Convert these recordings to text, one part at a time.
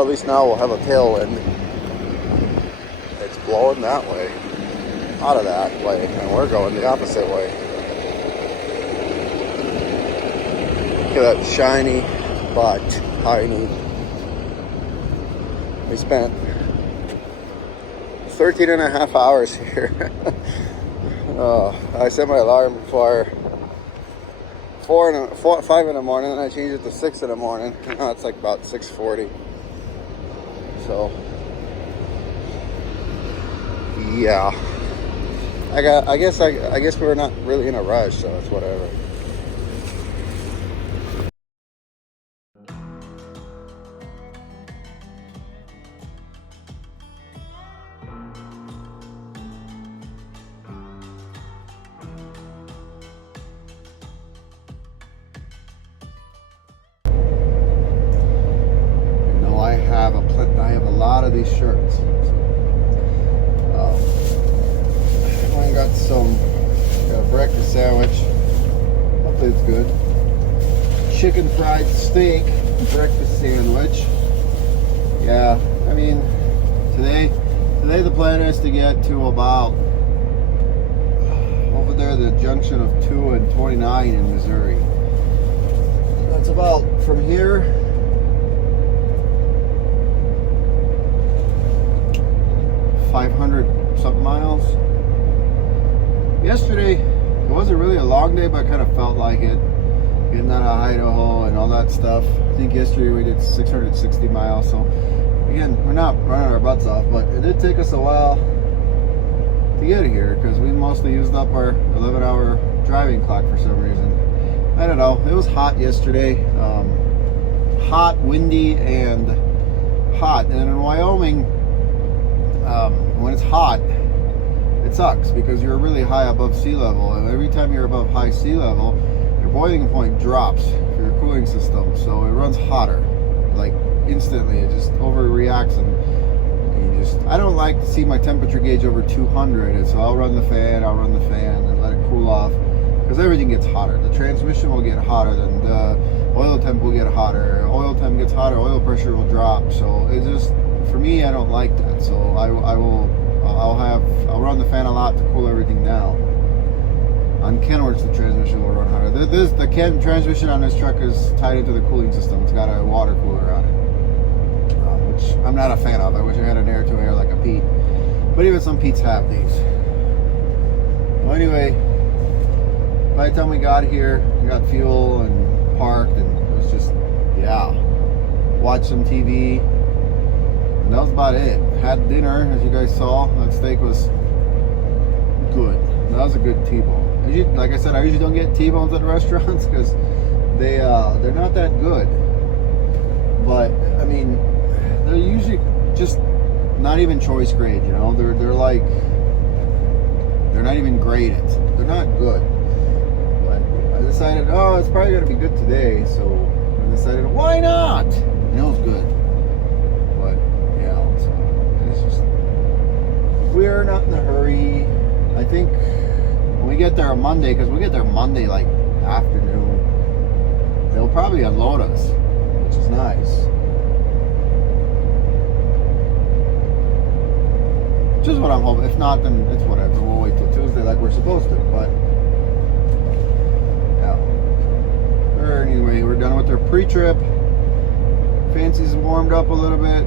Well, at least now we'll have a tailwind. It's blowing that way, out of that way, and we're going the opposite way. Look at that shiny but tiny. We spent 13 and a half hours here. I set my alarm for 5 in the morning, and I changed it to 6 in the morning. Now it's like about 6:40. So yeah, I guess we're not really in a rush, so it's whatever. I have a lot of these shirts. I got a breakfast sandwich. Hopefully it's good. Chicken fried steak breakfast sandwich. Yeah, I mean, today the plan is to get to about over there, the junction of 2 and 29 in Missouri. That's about from here. 500 something miles. Yesterday, it wasn't really a long day, but I kind of felt like it. Getting out of Idaho and all that stuff. I think yesterday we did 660 miles. So again, we're not running our butts off, but it did take us a while to get here because we mostly used up our 11-hour driving clock for some reason. I don't know. It was hot yesterday. Hot, windy, and hot. And in Wyoming, when it's hot, it sucks because you're really high above sea level, and every time you're above high sea level, your boiling point drops for your cooling system, so it runs hotter, like instantly. It just overreacts, and I don't like to see my temperature gauge over 200, and so I'll run the fan and let it cool off, because everything gets hotter. The transmission will get hotter, then the oil temp will get hotter. Oil temp gets hotter, oil pressure will drop. So it's just, for me, I don't like that. So I'll run the fan a lot to cool everything down. On Kenworth's, the transmission will run hotter. The transmission on this truck is tied into the cooling system. It's got a water cooler on it, which I'm not a fan of. I wish I had an air-to-air like a Pete. But even some Petes have these. Well, anyway, by the time we got here, we got fuel and parked, and it was just, yeah, watch some TV. And that was about it. Had dinner, as you guys saw. That steak was good. That was a good T-bone. Like I said, I usually don't get T-bones at restaurants because they're not that good. But I mean, they're usually just not even choice grade. You know, they're like, they're not even graded. They're not good. But I decided, oh, it's probably gonna be good today. So I decided, why not? And it was good. But yeah, it's just, we're not in a hurry. I think when we get there on Monday, because we get there Monday like afternoon, they'll probably unload us, which is nice. Which is what I'm hoping. If not, then it's whatever. We'll wait till Tuesday like we're supposed to. But yeah. Anyway, we're done with our pre-trip. Fancy's warmed up a little bit.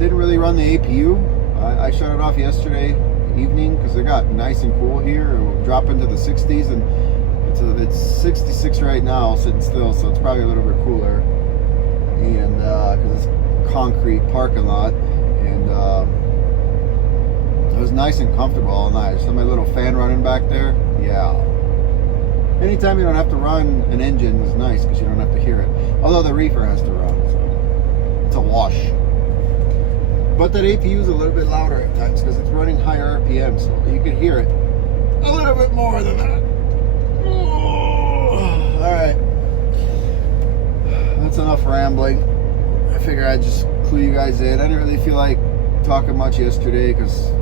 Didn't really run the APU. I shut it off yesterday evening because it got nice and cool here. It will drop into the 60s, and it's 66 right now, sitting still, so it's probably a little bit cooler. And because it's concrete parking lot, and it was nice and comfortable all night. Just had my little fan running back there. Yeah. Anytime you don't have to run an engine is nice because you don't have to hear it. Although the reefer has to run, so it's a wash. But that APU is a little bit louder at times because it's running higher RPM, so you can hear it a little bit more than that. Alright. That's enough rambling. I figure I'd just clue you guys in. I didn't really feel like talking much yesterday because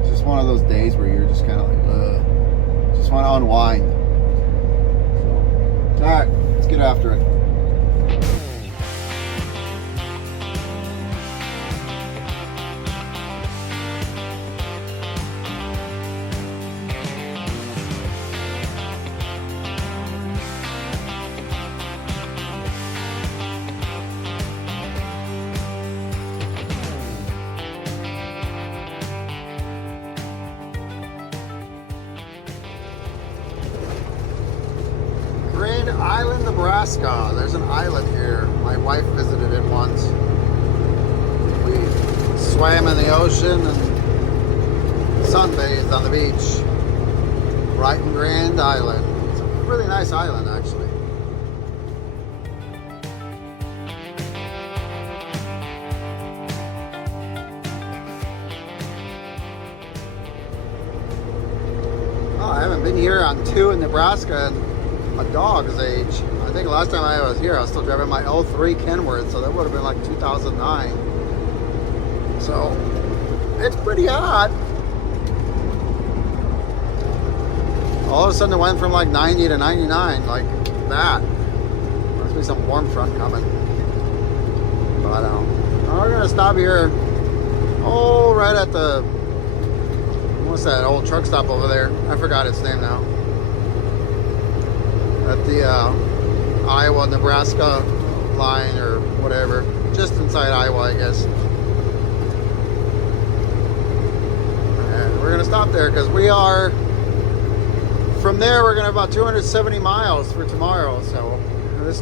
it's just one of those days where you're just kind of like, just want to unwind. So, alright, let's get after it. Grand Island, Nebraska. There's an island here. My wife visited it once. We swam in the ocean and sunbathed on the beach. Right in Grand Island. It's a really nice island, actually. Oh, I haven't been here on 2 in Nebraska in a dog's age. I think last time I was here, I was still driving my 03 Kenworth, so that would have been like 2009. So, it's pretty hot. All of a sudden it went from like 90 to 99, like that. Must be some warm front coming. But we're gonna stop here. Oh, right at the, what's that old truck stop over there? I forgot its name now. At the Iowa, Nebraska line or whatever. Just inside Iowa, I guess. And we're gonna stop there because we are, from there we're gonna have about 270 miles for tomorrow. So this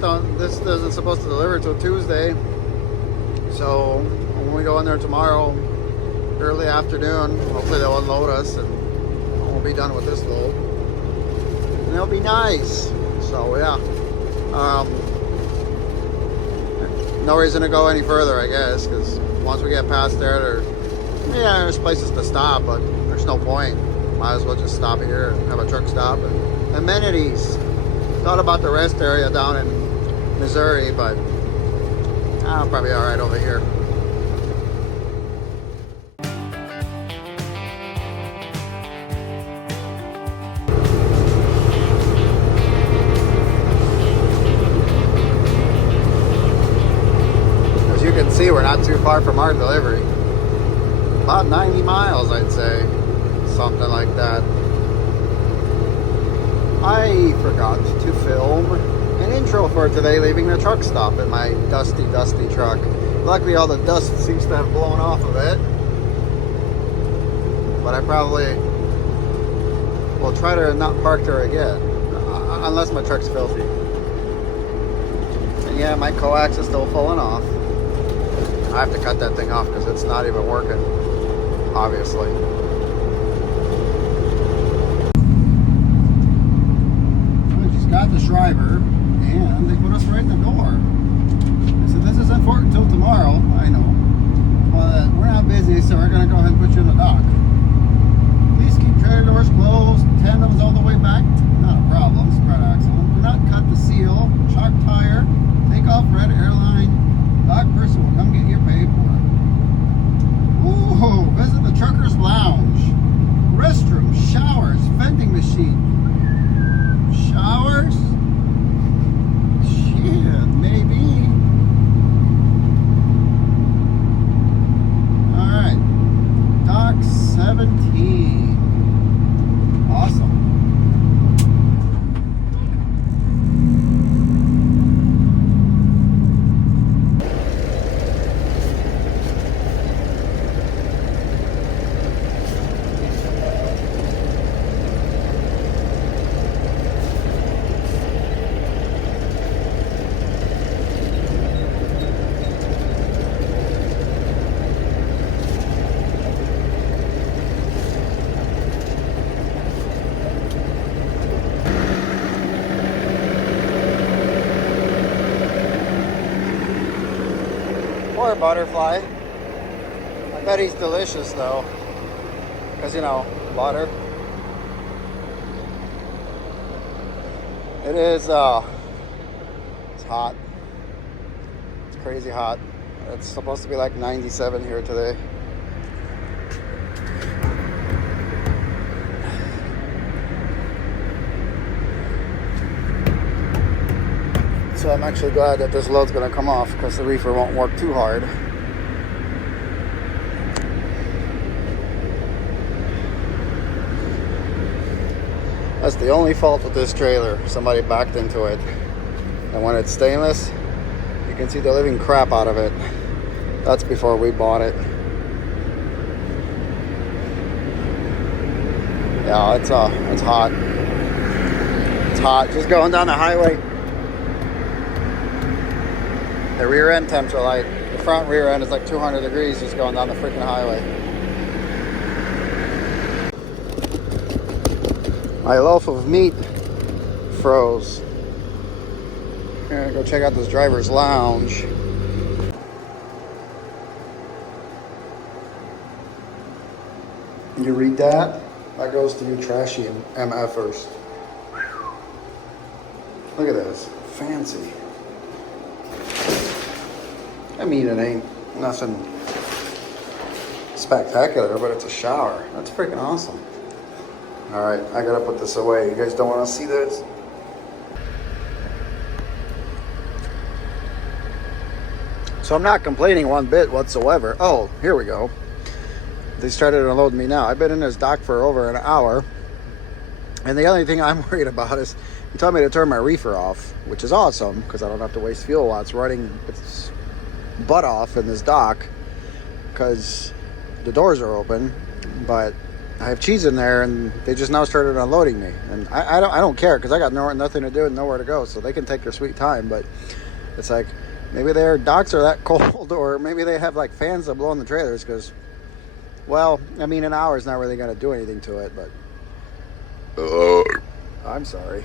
isn't supposed to deliver till Tuesday. So when we go in there tomorrow, early afternoon, hopefully they'll unload us and we'll be done with this load. And it'll be nice. So yeah. No reason to go any further, I guess, because once we get past there, there's places to stop, but there's no point. Might as well just stop here and have a truck stop. And amenities. Thought about the rest area down in Missouri, but I'm probably all right over here. As you can see, we're not too far from our delivery. About 90 miles, I'd say. Something like that. I forgot to film an intro for today, leaving the truck stop in my dusty truck. Luckily all the dust seems to have blown off of it, but I probably will try to not park there again, unless my truck's filthy. And yeah, my coax is still falling off. I have to cut that thing off because it's not even working, obviously. Got the Shriver, and they put us right in the door. They said, this isn't for until tomorrow. I know, but we're not busy, so we're gonna go ahead and put you in the dock. Please keep trailer doors closed, tandems all the way back. Not a problem, spread axle. Do not cut the seal, shock tire, take off red airline. Dock person will come get your paperwork. Ooh, visit the trucker's lounge. Restroom, showers, vending machine. Showers? Shit, maybe. Alright. Dock 17. Awesome. Poor butterfly. I bet he's delicious though, because you know, butter. It is it's hot. It's crazy hot. It's supposed to be like 97 here today. So I'm actually glad that this load's going to come off because the reefer won't work too hard. That's the only fault with this trailer. Somebody backed into it. And when it's stainless, you can see the living crap out of it. That's before we bought it. Yeah, it's hot. It's hot. Just going down the highway. The rear end temps are like, the front rear end is like 200 degrees just going down the freaking highway. My loaf of meat froze. I'm gonna go check out this driver's lounge. You read that? That goes to you trashy MFers. Look at this. Fancy. I mean, it ain't nothing spectacular, but it's a shower. That's freaking awesome. Alright, I gotta put this away. You guys don't want to see this? So I'm not complaining one bit whatsoever. Oh, here we go. They started unloading me now. I've been in this dock for over an hour. And the only thing I'm worried about is he told me to turn my reefer off, which is awesome because I don't have to waste fuel while it's running its butt off in this dock because the doors are open. But I have cheese in there and they just now started unloading me. And I don't care because I got nothing to do and nowhere to go. So they can take their sweet time. But it's like maybe their docks are that cold or maybe they have like fans that blow in the trailers because, well, I mean, an hour is not really going to do anything to it, but I'm sorry.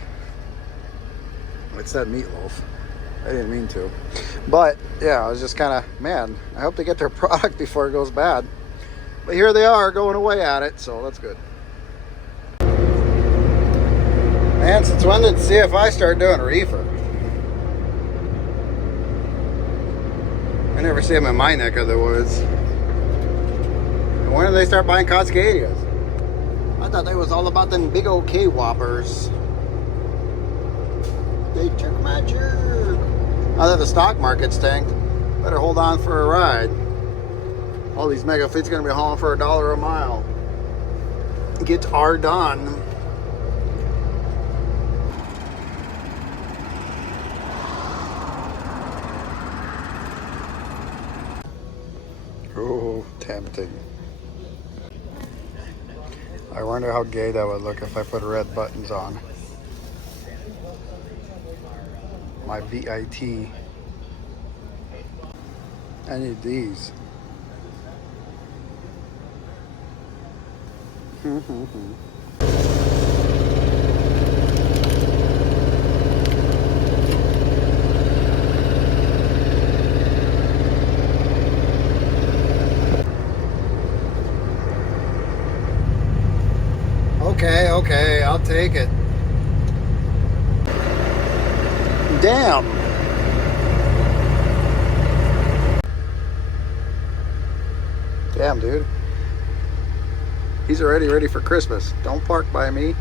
It's that meatloaf. I didn't mean to. But, yeah, I was just kind of, man, I hope they get their product before it goes bad. But here they are going away at it, so that's good. Man, since when did CFI start doing reefer? I never see them in my neck of the woods. When did they start buying Cascadias? I thought they was all about them big old K-Whoppers. They took my jerk. Now that the stock market's tanked, better hold on for a ride. All these mega fleets gonna be hauling for $1 a mile. Get R done. Oh, tempting. I wonder how gay that would look if I put red buttons on my VIT. I need these. Okay, I'll take it. Damn. Damn, dude. He's already ready for Christmas. Don't park by me.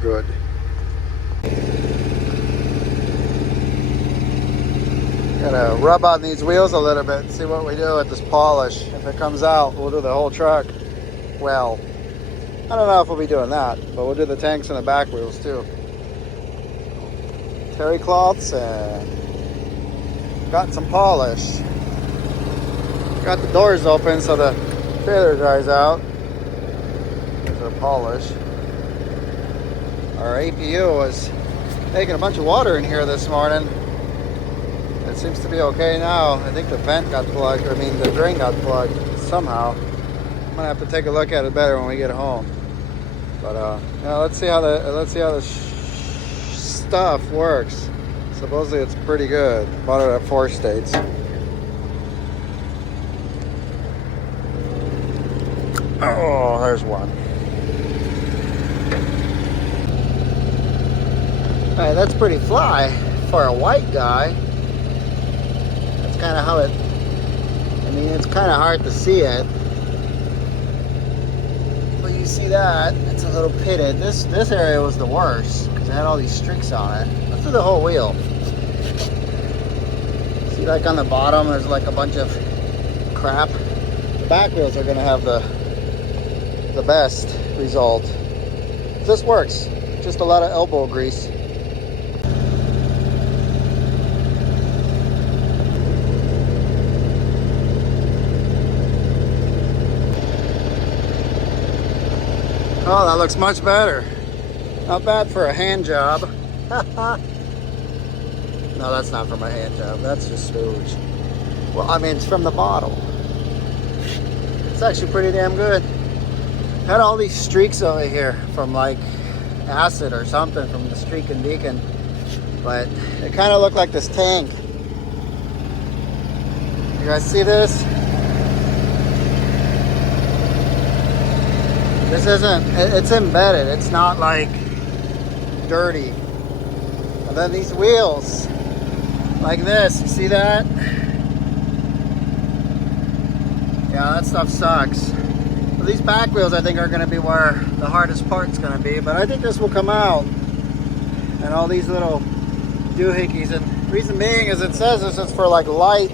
Good. Gotta rub on these wheels a little bit and see what we do with this polish. If it comes out, we'll do the whole truck. Well, I don't know if we'll be doing that, but we'll do the tanks and the back wheels too. Terry cloths and got some polish. Got the doors open so the trailer dries out. There's our polish. Our APU was making a bunch of water in here this morning. It seems to be okay now. I think the vent got plugged, I mean the drain got plugged somehow. I'm gonna have to take a look at it better when we get home. But yeah, let's see how the stuff works. Supposedly it's pretty good. Bought it at 4 states. Oh, there's one. Alright, that's pretty fly for a white guy. That's kind of how it, I mean, it's kind of hard to see it. But you see that, it's a little pitted. This area was the worst because it had all these streaks on it. Let's do the whole wheel. See, like on the bottom, there's like a bunch of crap. The back wheels are going to have the best result. This works. Just a lot of elbow grease. Oh, that looks much better. Not bad for a hand job. No, that's not from a hand job. That's just spooge. Well, I mean, it's from the bottle. It's actually pretty damn good. Had all these streaks over here from like acid or something from the streak and beacon, but it kind of looked like this tank. You guys see this? This isn't, it's embedded. It's not like dirty. And then these wheels, like this, you see that? Yeah, that stuff sucks. So these back wheels I think are gonna be where the hardest part's gonna be, but I think this will come out. And all these little doohickeys, and the reason being is it says this is for like light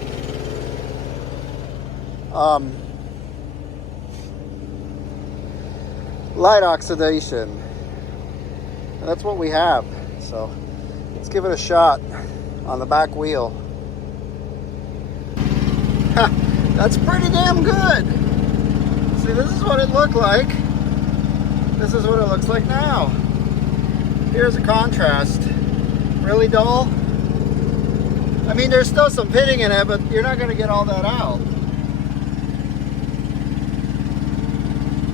light oxidation. And that's what we have. So let's give it a shot on the back wheel. That's pretty damn good. See, this is what it looked like. This is what it looks like now. Here's a contrast. Really dull. I mean, there's still some pitting in it, but you're not going to get all that out.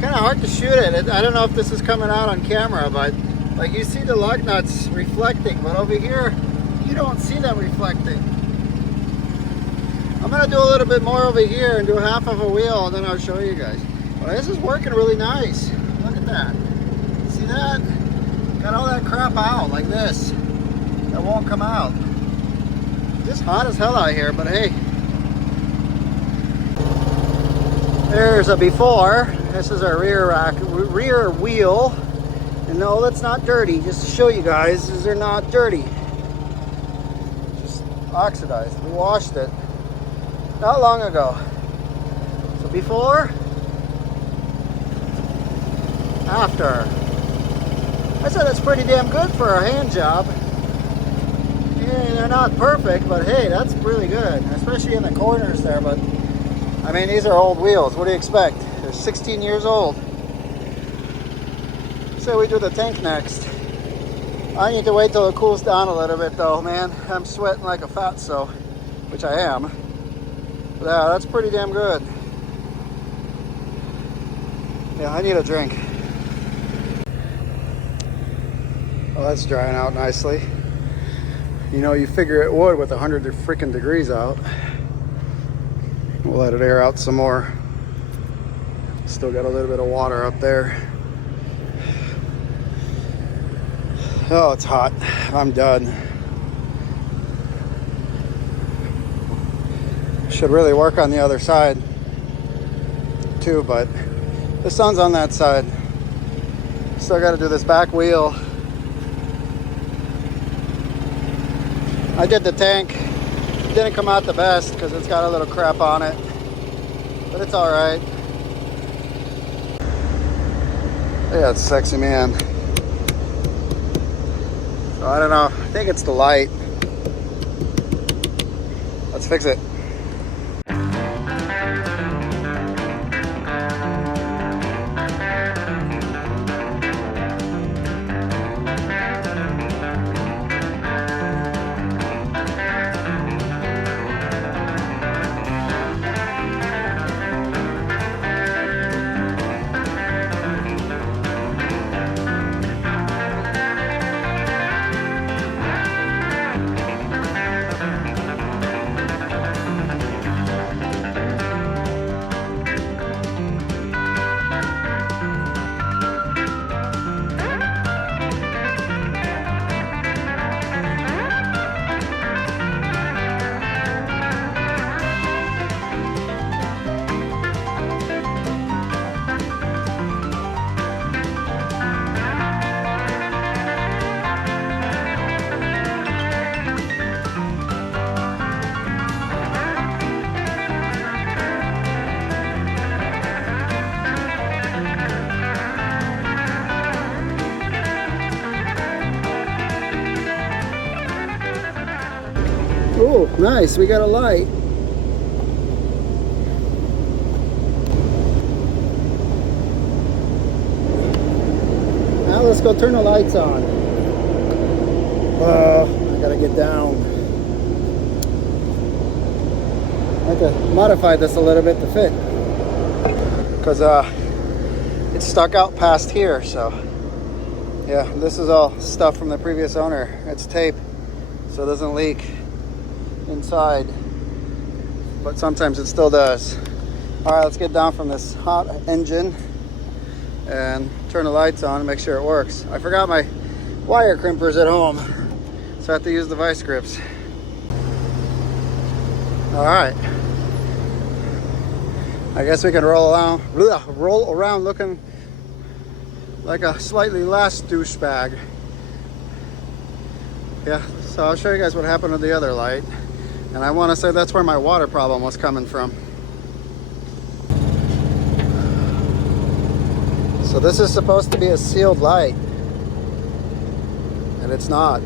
Kind of hard to shoot it. I don't know if this is coming out on camera, but like you see the lug nuts reflecting, but over here you don't see them reflecting. I'm gonna do a little bit more over here and do half of a wheel, and then I'll show you guys. But this is working really nice. Look at that. See that? Got all that crap out like this. That won't come out. It's hot as hell out here, but hey. There's a before. This is our rear wheel. And no, that's not dirty. Just to show you guys, these are not dirty. Just oxidized. We washed it not long ago. So before, after. I said that's pretty damn good for a hand job. Yeah, they're not perfect, but hey, that's really good, especially in the corners there. But I mean, these are old wheels. What do you expect? They're 16 years old. So we do the tank next. I need to wait till it cools down a little bit though, man. I'm sweating like a fatso, which I am. But yeah, that's pretty damn good. Yeah, I need a drink. Well, that's drying out nicely. You know, you figure it would with 100 freaking degrees out. We'll let it air out some more. Still got a little bit of water up there. Oh, it's hot. I'm done. Should really work on the other side too, but the sun's on that side. Still got to do this back wheel. I did the tank. It didn't come out the best because it's got a little crap on it, but it's all right. Yeah, it's sexy, man. So I don't know. I think it's the light. Let's fix it. Oh, nice, we got a light. Now let's go turn the lights on. I gotta get down. I had to modify this a little bit to fit, because it's stuck out past here. So yeah, this is all stuff from the previous owner. It's tape so it doesn't leak inside, but sometimes it still does. All right, let's get down from this hot engine and turn the lights on and make sure it works. I forgot my wire crimpers at home, so I have to use the vice grips. All right, I guess we can roll around looking like a slightly less douchebag. Yeah, so I'll show you guys what happened with the other light. And I want to say that's where my water problem was coming from. So this is supposed to be a sealed light, and it's not,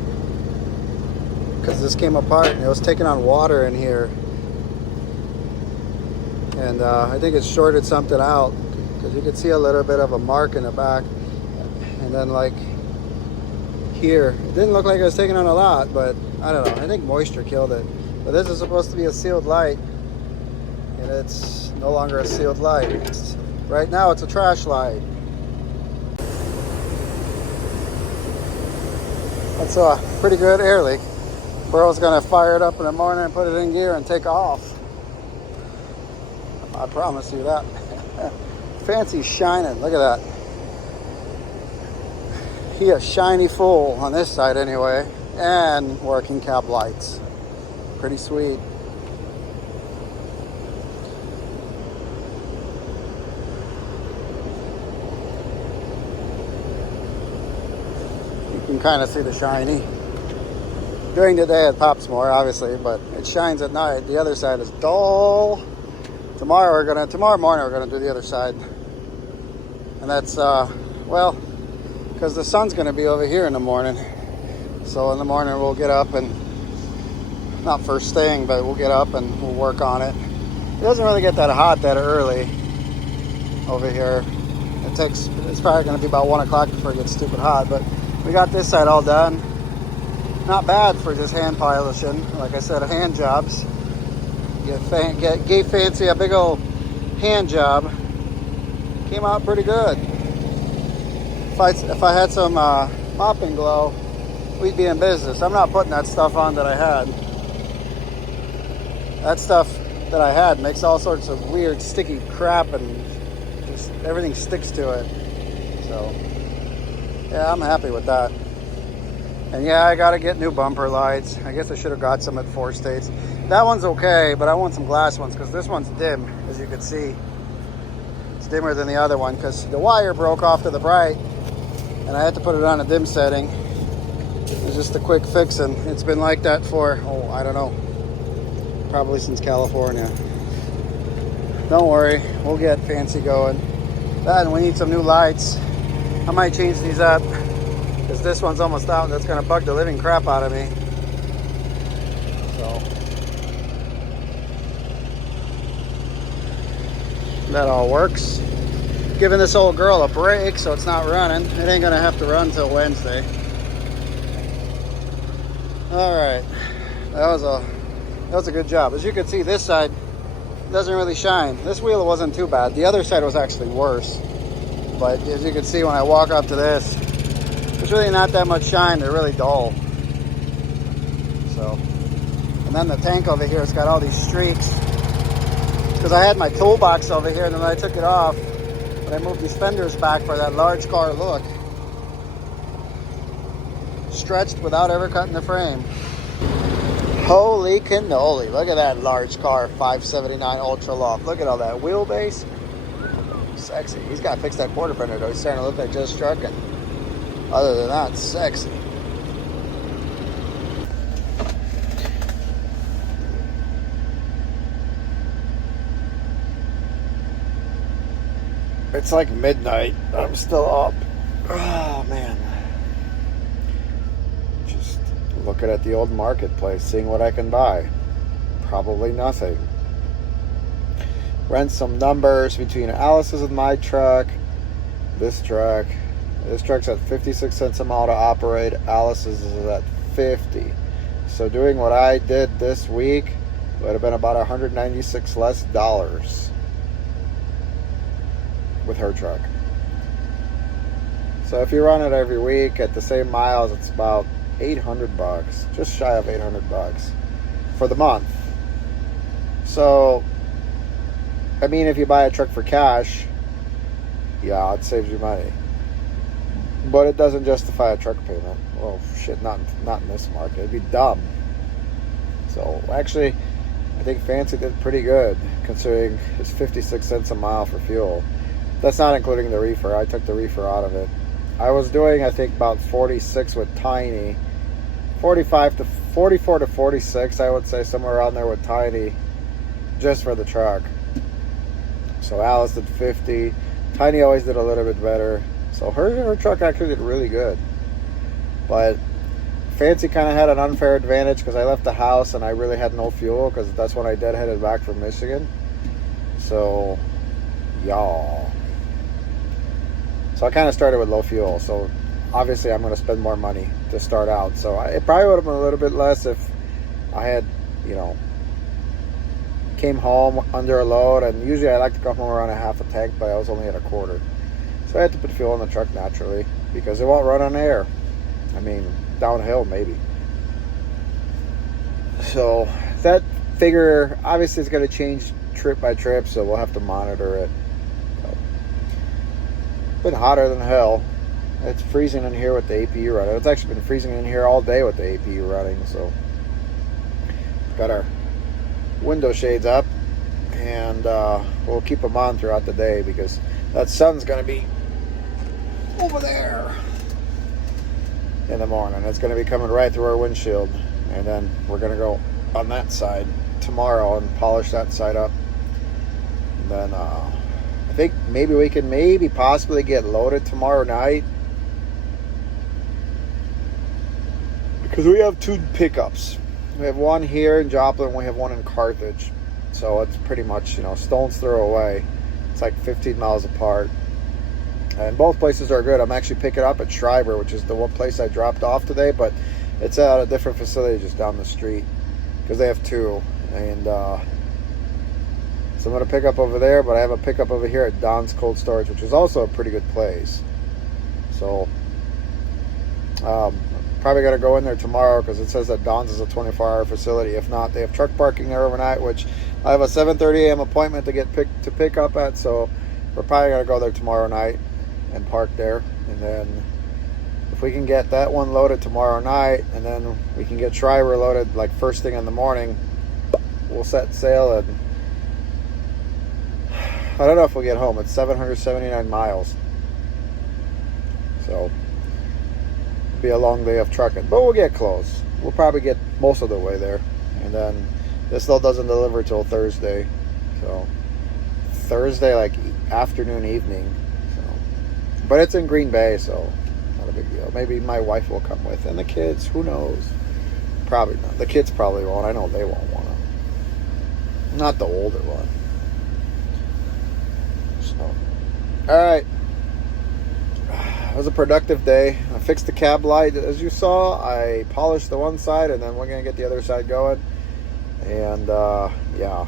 because this came apart and it was taking on water in here. And I think it shorted something out, because you could see a little bit of a mark in the back. And then like here, it didn't look like it was taking on a lot, but I don't know, I think moisture killed it. But this is supposed to be a sealed light, and it's no longer a sealed light. Right now it's a trash light. That's a pretty good air leak. Burrow's gonna fire it up in the morning and put it in gear and take off. I promise you that. Fancy shining, look at that. He is shiny full on this side anyway, and working cab lights. Pretty sweet. You can kind of see the shiny. During the day it pops more, obviously, but it shines at night. The other side is dull. Tomorrow morning we're gonna do the other side, and that's well, because the sun's gonna be over here in the morning. So in the morning we'll get up, and not first thing, but we'll get up and we'll work on it. It doesn't really get that hot that early over here. It's probably gonna be about 1 o'clock before it gets stupid hot, but we got this side all done. Not bad for just hand polishing. Like I said, hand jobs. Gave Fancy a big old hand job. Came out pretty good. If I had some mopping glow, we'd be in business. I'm not putting that stuff on that I had. That stuff that I had makes all sorts of weird sticky crap, and just everything sticks to it. So yeah, I'm happy with that. And yeah, I gotta get new bumper lights. I guess I should have got some at 4 States. That one's okay, but I want some glass ones, because this one's dim, as you can see. It's dimmer than the other one, because the wire broke off to the bright, and I had to put it on a dim setting. It was just a quick fix, and it's been like that for, I don't know, probably since California. Don't worry, we'll get Fancy going. And we need some new lights. I might change these up, because this one's almost out, and that's gonna bug the living crap out of me. So that all works. Giving this old girl a break so it's not running. It ain't gonna have to run till Wednesday. All right, that was a good job. As you can see, this side doesn't really shine. This wheel wasn't too bad. The other side was actually worse. But as you can see, when I walk up to this, there's really not that much shine. They're really dull. So, and then the tank over here, it's got all these streaks. Because I had my toolbox over here, and then I took it off. But I moved these fenders back for that large car look. Stretched without ever cutting the frame. Holy cannoli. Look at that large car, 579 Ultra Loft. Look at all that wheelbase. Sexy. He's got to fix that quarter fender though. He's starting to look like just trucking. Other than that, sexy. It's like midnight. I'm still up. Oh man. Just looking at the old marketplace, seeing what I can buy. Probably nothing. Run some numbers between Alice's and my truck. This truck. This truck's at 56 cents a mile to operate. Alice's is at 50. So doing what I did this week, It would have been about $196 less with her truck. So if you run it every week at the same miles, it's about $800, just shy of $800 for the month. So, I mean, if you buy a truck for cash, yeah, it saves you money. But it doesn't justify a truck payment. Well, shit, not in this market. It'd be dumb. So, actually, I think Fancy did pretty good, considering it's 56 cents a mile for fuel. That's not including the reefer. I took the reefer out of it. I was doing, I think, about 46 with Tiny. 44 to 46, I would say, somewhere around there with Tiny, just for the truck. So Alice did 50. Tiny always did a little bit better. So her truck actually did really good. But Fancy kind of had an unfair advantage because I left the house and I really had no fuel, because that's when I deadheaded back from Michigan. So, y'all. So I kind of started with low fuel. So obviously I'm going to spend more money to start out. So it probably would have been a little bit less if I had, came home under a load. And usually I like to come home around a half a tank, but I was only at a quarter. So I had to put fuel in the truck naturally, because it won't run on air. I mean, downhill maybe. So that figure obviously is going to change trip by trip, so we'll have to monitor it. It's been hotter than hell. It's freezing in here with the APU running. It's actually been freezing in here all day with the APU running. So got our window shades up, and we'll keep them on throughout the day, because that sun's going to be over there in the morning. It's going to be coming right through our windshield, and then we're going to go on that side tomorrow and polish that side up. And then I think maybe we can possibly get loaded tomorrow night, because we have 2 pickups. We have one here in Joplin, and we have one in Carthage. So it's pretty much, stone's throw away. It's like 15 miles apart. And both places are good. I'm actually picking up at Schreiber, which is the one place I dropped off today, but it's at a different facility just down the street, because they have 2. And so I'm going to pick up over there, but I have a pickup over here at Don's Cold Storage, which is also a pretty good place. So probably got to go in there tomorrow, because it says that Don's is a 24-hour facility. If not, they have truck parking there overnight, which I have a 7:30 a.m. appointment to pick up at. So we're probably going to go there tomorrow night and park there. And then if we can get that one loaded tomorrow night, and then we can get Schreiber loaded like first thing in the morning, we'll set sail. And I don't know if we'll get home. It's 779 miles. So it'll be a long day of trucking, but we'll get close. We'll probably get most of the way there. And then this load doesn't deliver till Thursday. So Thursday, like afternoon, evening. So, but it's in Green Bay, so not a big deal. Maybe my wife will come with, and the kids, who knows? Probably not. The kids probably won't. I know they won't want to. Not the older one. So, all right. It was a productive day. I fixed the cab light, as you saw. I polished the one side, and then we're gonna get the other side going. And yeah,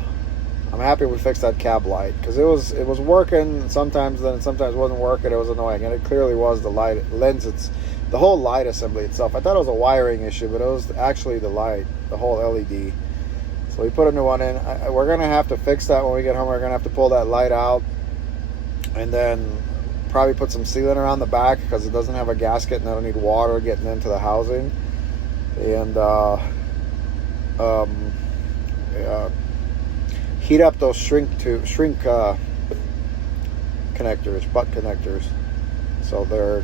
I'm happy we fixed that cab light, because it was working sometimes, then sometimes wasn't working. It was annoying, and it clearly was the light lens. It's the whole light assembly itself. I thought it was a wiring issue, but it was actually the light, the whole LED. So we put a new one in. We're gonna have to fix that when we get home. We're gonna have to pull that light out, and then probably put some sealant around the back, because it doesn't have a gasket, and that'll need water getting into the housing. And heat up those shrink connectors, butt connectors, so they're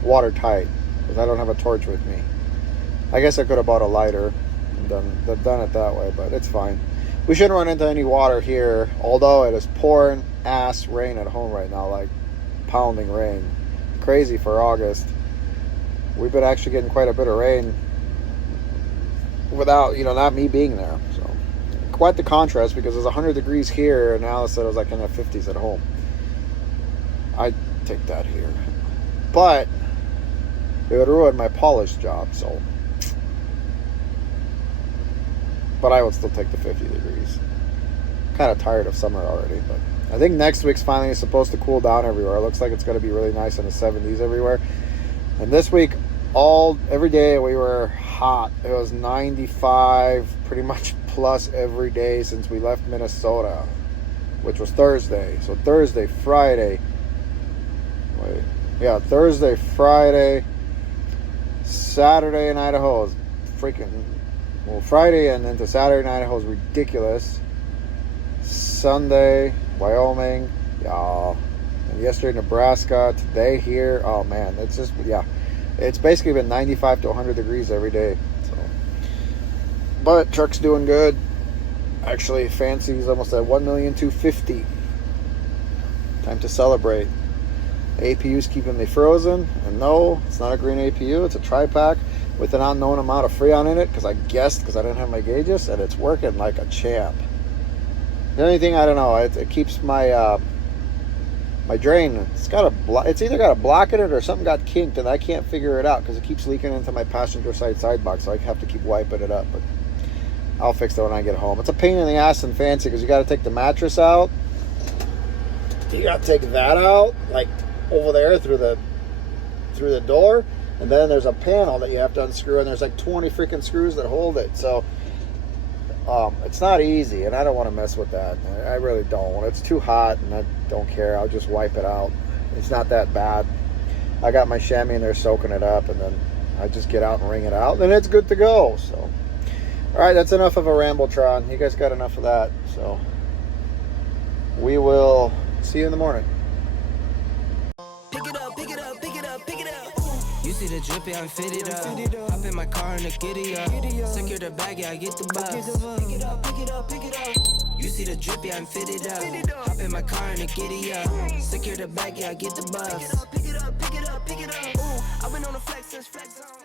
watertight, because I don't have a torch with me. I guess I could have bought a lighter and done it that way, but it's fine. We shouldn't run into any water here, although it is pouring ass rain at home right now, like pounding rain. Crazy for August. We've been actually getting quite a bit of rain without, not me being there. So quite the contrast, because it's 100 degrees here, and Alice said it was like in the 50s at home. I'd take that here, but it would ruin my polish job. So but I would still take the 50 degrees. Kind of tired of summer already, but I think next week's finally supposed to cool down everywhere. It looks like it's going to be really nice in the 70s everywhere. And this week, every day we were hot. It was 95 pretty much plus every day since we left Minnesota, which was Thursday. So Thursday, Friday, Thursday, Friday, Saturday in Idaho is Friday and into Saturday in Idaho is ridiculous. Sunday, Wyoming, and yesterday Nebraska, today here. Oh man, it's just, it's basically been 95 to 100 degrees every day. So, but truck's doing good. Actually, Fancy's almost at 1,250,000. Time to celebrate. The APU's keeping me frozen, and no, it's not a green APU. It's a tri-pack with an unknown amount of Freon in it because I guessed because I didn't have my gauges, and it's working like a champ. The only thing I don't know, it keeps my my drain. It's either got a block in it or something got kinked, and I can't figure it out because it keeps leaking into my passenger side box. So I have to keep wiping it up. But I'll fix it when I get home. It's a pain in the ass and Fancy because you got to take the mattress out. You got to take that out, like over there through the door, and then there's a panel that you have to unscrew, and there's like 20 freaking screws that hold it. So it's not easy, and I don't want to mess with that. I really don't. When it's too hot, and I don't care, I'll just wipe it out. It's not that bad. I got my chamois in there soaking it up, and then I just get out and wring it out, and it's good to go. So, all right, that's enough of a Rambletron. You guys got enough of that. So we will see you in the morning. Pick it up, pick it up, pick it up, pick it up. You see the drip, yeah, I'm fitted up. Hop in my car and the giddy up. Secure the bag, yeah, I get the bus. Pick it up, pick it up, pick it up. You see the drip, yeah, I'm fitted up. Hop in my car and the giddy up. Secure the bag, yeah, I get the bus. Pick it up, pick it up, pick it up, pick it up. I've been on the flex since flex on.